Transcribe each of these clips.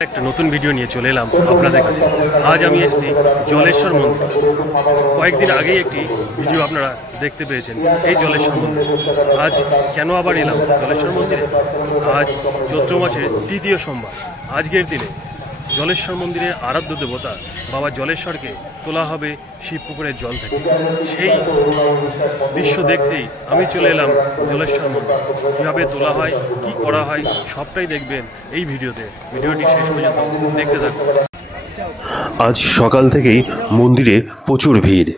একটা নতুন ভিডিও নিয়ে চলে এলাম আপনাদের কাছে। আজ আমি এসেছি জলেশ্বর মন্দির। কয়েকদিন আগেই একটি ভিডিও আপনারা দেখতে পেয়েছেন এই জলেশ্বর মন্দির। আজ কেন আবার এলাম জলেশ্বর মন্দিরে? আজ চৈত্র মাসের তৃতীয় সোমবার। আজকের দিনে জলেশ্বর মন্দিরের আরাধ্য দেবতা বাবা জলেশ্বরকে তোলা হবে শিবপুকুরের জল থেকে। সেই দৃশ্য দেখতেই আমি চলে এলাম জলেশ্বর মন্দির। কীভাবে তোলা হয়, কি করা হয়, সবটাই দেখবেন এই ভিডিওতে। ভিডিওটি শেষ পর্যন্ত দেখতে থাকুন। আজ সকাল থেকেই মন্দিরে প্রচুর ভিড়।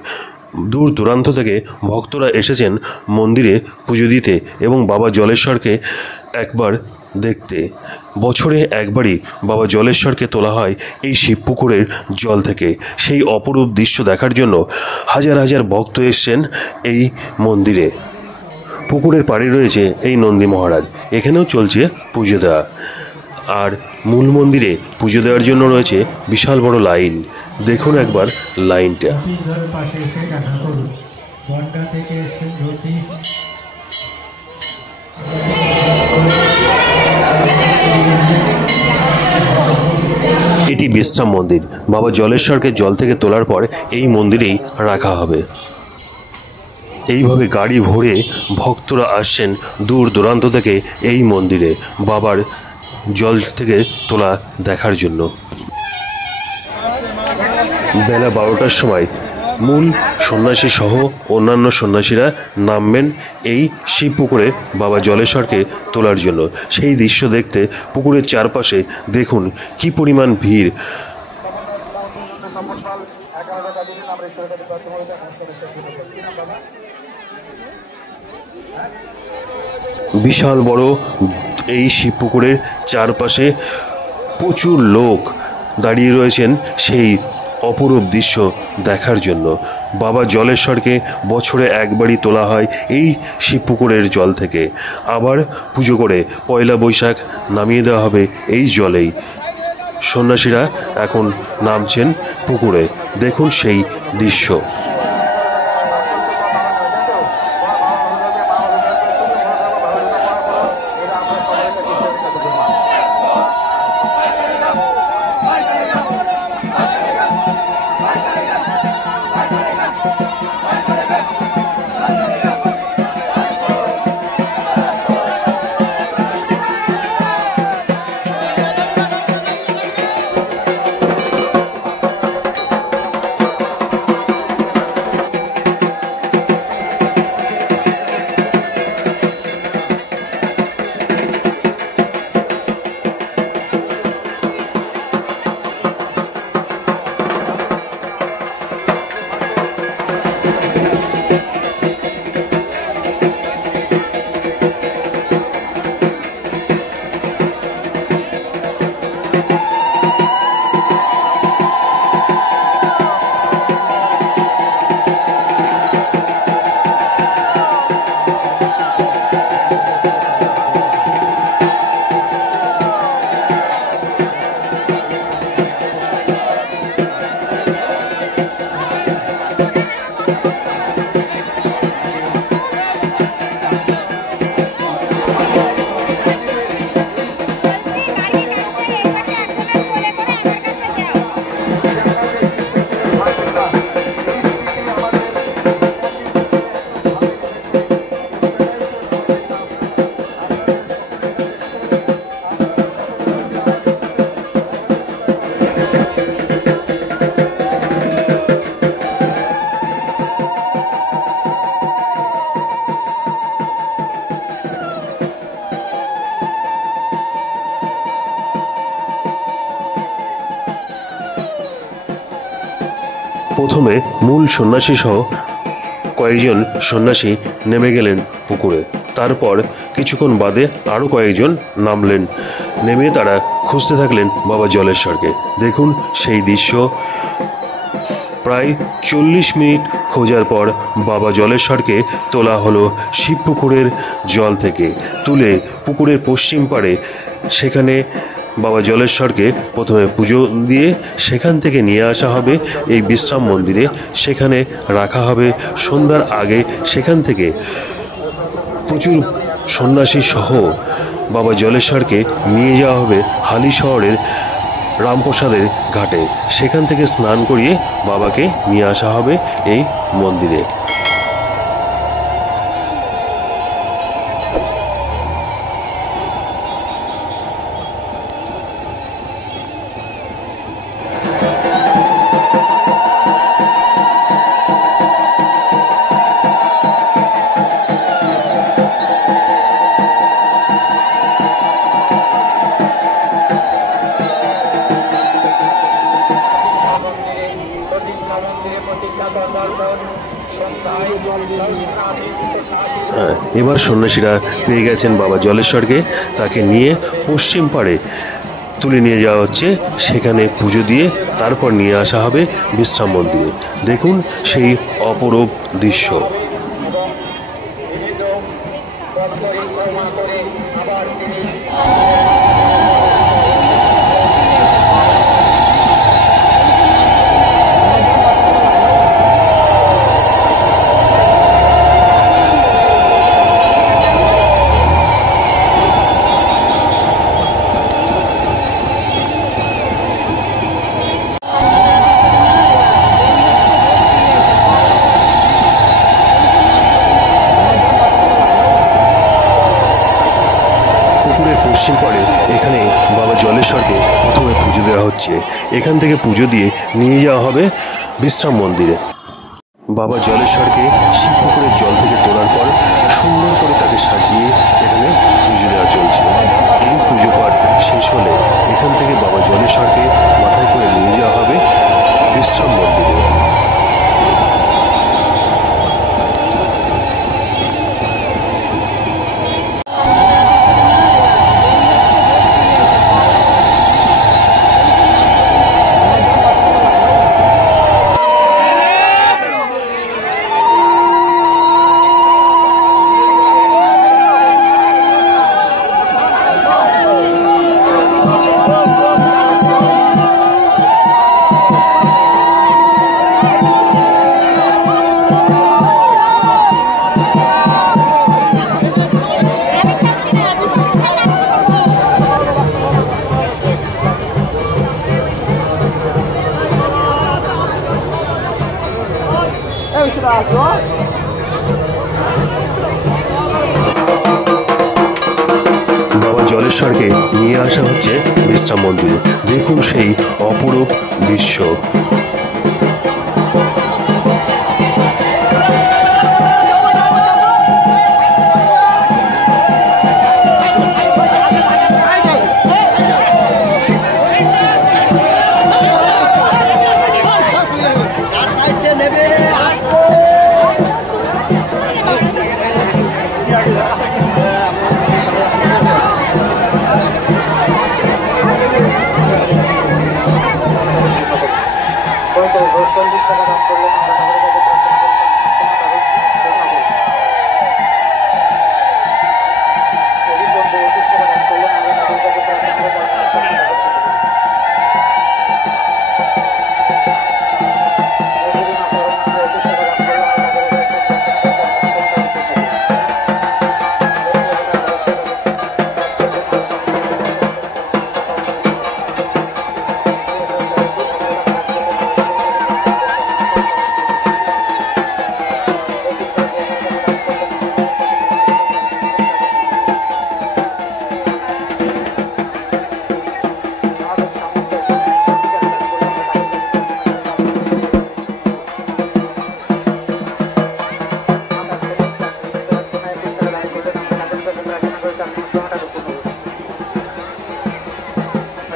দূর দূরান্ত থেকে ভক্তরা এসেছেন মন্দিরে পুজো দিতে এবং বাবা জলেশ্বরকে একবার দেখতে। বছরে একবারই বাবা জলেশ্বরকে তোলা হয় এই শিবপুকুরের জল থেকে। সেই অপরূপ দৃশ্য দেখার জন্য হাজার হাজার ভক্ত এসছেন এই মন্দিরে। পুকুরের পাড়ে রয়েছে এই নন্দী মহারাজ, এখানেও চলছে পুজো দেওয়া। আর মূল মন্দিরে পুজো দেওয়ার জন্য রয়েছে বিশাল বড় লাইন। দেখুন একবার লাইনটা। এটি বিশ্রাম মন্দির। বাবা জলেশ্বরকে জল থেকে তোলার পর এই মন্দিরেই রাখা হবে। এইভাবে গাড়ি ভরে ভক্তরা আসছেন দূর দূরান্ত থেকে এই মন্দিরে বাবার জল থেকে তোলা দেখার জন্য। বেলা 12টার সময় মূল সন্ন্যাসী সহ অন্যান্য সন্ন্যাসীরা নামবেন এই শিবপুকুরে বাবা জলেশ্বরকে তোলার জন্য। সেই দৃশ্য দেখতে পুকুরের চারপাশে দেখুন কি পরিমাণ ভিড়। বিশাল বড় এই শিবপুকুরের চারপাশে প্রচুর লোক দাঁড়িয়ে রয়েছেন সেই অপরূপ দৃশ্য দেখার জন্য। বাবা জলেশ্বরকে বছরে একবারই তোলা হয় এই শিবপুকুরের জল থেকে। আবার পুজো করে পয়লা বৈশাখ নামিয়ে দেওয়া হবে এই জলেই। সন্ন্যাসীরা এখন নামছেন পুকুরে। দেখুন সেই দৃশ্য। প্রথমে মূল সন্ন্যাসী সহ কয়েকজন সন্ন্যাসী নেমে গেলেন পুকুরে। তারপর কিছুক্ষণ বাদে আরও কয়েকজন নামলেন। নেমে তারা খুঁজতে থাকলেন বাবা জলেশ্বরকে। দেখুন সেই দৃশ্য। প্রায় 40 মিনিট খোঁজার পর বাবা জলেশ্বরকে তোলা হলো শিবপুকুরের জল থেকে। তুলে পুকুরের পশ্চিম পাড়ে সেখানে বাবা জলেশ্বরকে প্রথমে পুজো দিয়ে সেখান থেকে নিয়ে আসা হবে এই বিশ্রাম মন্দিরে। সেখানে রাখা হবে সন্ধ্যার আগে। সেখান থেকে প্রচুর সন্ন্যাসী সহ বাবা জলেশ্বরকে নিয়ে যাওয়া হবে হালি শহরের রামপ্রসাদের ঘাটে। সেখান থেকে স্নান করিয়ে বাবাকে নিয়ে আসা হবে এই মন্দিরে। এবার সন্ন্যাসীরা পেয়ে গেছেন বাবা জলেশ্বরকে। তাকে নিয়ে পশ্চিম পাড়ে তুলে নিয়ে যাওয়া হচ্ছে। সেখানে পুজো দিয়ে তারপর নিয়ে আসা হবে বিশ্রাম মন্দিরে। দেখুন সেই অপরূপ দৃশ্য। পশ্চিম পাড়ে এখানে বাবা জলেশ্বরকে প্রথমে পুজো দেওয়া হচ্ছে। এখান থেকে পুজো দিয়ে নিয়ে যাওয়া হবে বিশ্রাম মন্দিরে। বাবা জলেশ্বরকে শিবপুকুরের জল থেকে তোলার পর সুন্দর করে তাকে সাজিয়ে এখানে পুজো দেওয়া চলছে। এই পুজো পাঠ শেষ হলে এখান থেকে বাবা জলেশ্বরকে মাথায় করে নিয়ে যাওয়া হবে বিশ্রাম মন্দিরে। বাবা জলেশ্বরকে নিয়ে আসা হচ্ছে বিশ্রাম মন্দিরে। দেখুন সেই অপরূপ দৃশ্য।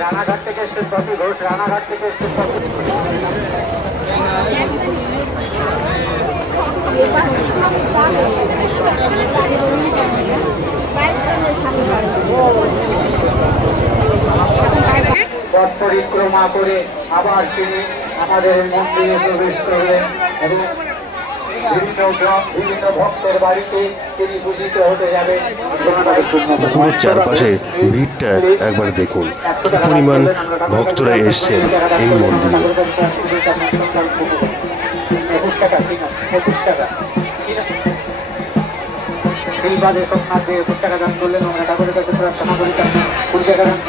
রানাঘাট থেকে এসছে প্রতি ঘোষ, রানাঘাট থেকে এসছে প্রতি পথ পরিক্রমা করে আবার তিনি আমাদের মন্দিরে প্রবেশ করলেন এবং বিভিন্ন ভক্তের বাড়িতে তিনি পূজিত হতে যাবেন। পুকুরের চারপাশে ভিড়টা একবার দেখুন, কি পরিমাণ ভক্তরা এসছেন এই মন্দিরে। 21 টাকা কিনা, 21 টাকা শিলবাদে সোমনাথ দিয়ে 21 টাকা দান করলেন। আমরা ঠাকুরের কাছে প্রার্থনা করি 20 টাকা দান।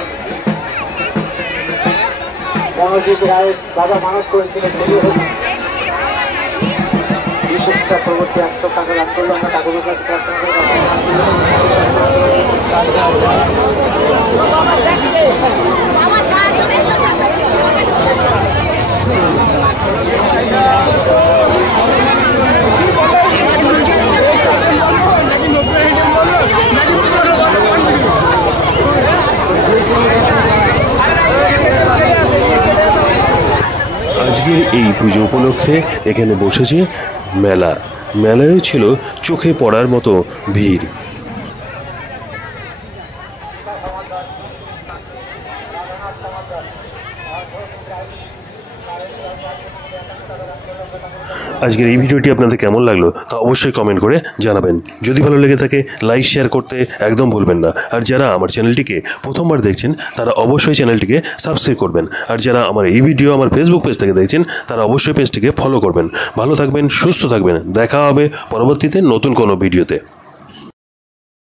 মনোজিৎ রায় বাবা মানত করেছিলেন, পরবর্তী 100 টাকা দান করলো। আমরা ঠাকুরের কাছে প্রার্থনা করি। আজকের এই পুজো উপলক্ষে এখানে বসেছে মেলা। মেলায় ছিল চোখে পড়ার মতো ভিড়। আজকের এই ভিডিওটি আপনাদের কেমন লাগলো তা অবশ্যই কমেন্ট করে জানাবেন। যদি ভালো লেগে থাকে লাইক শেয়ার করতে একদম ভুলবেন না। আর যারা আমার চ্যানেলটিকে প্রথমবার দেখছেন তারা অবশ্যই চ্যানেলটিকে সাবস্ক্রাইব করবেন। আর যারা আমার এই ভিডিও আমার ফেসবুক পেজ থেকে দেখছেন তারা অবশ্যই পেজটিকে ফলো করবেন। ভালো থাকবেন, সুস্থ থাকবেন। দেখা হবে পরবর্তীতে নতুন কোনো ভিডিওতে।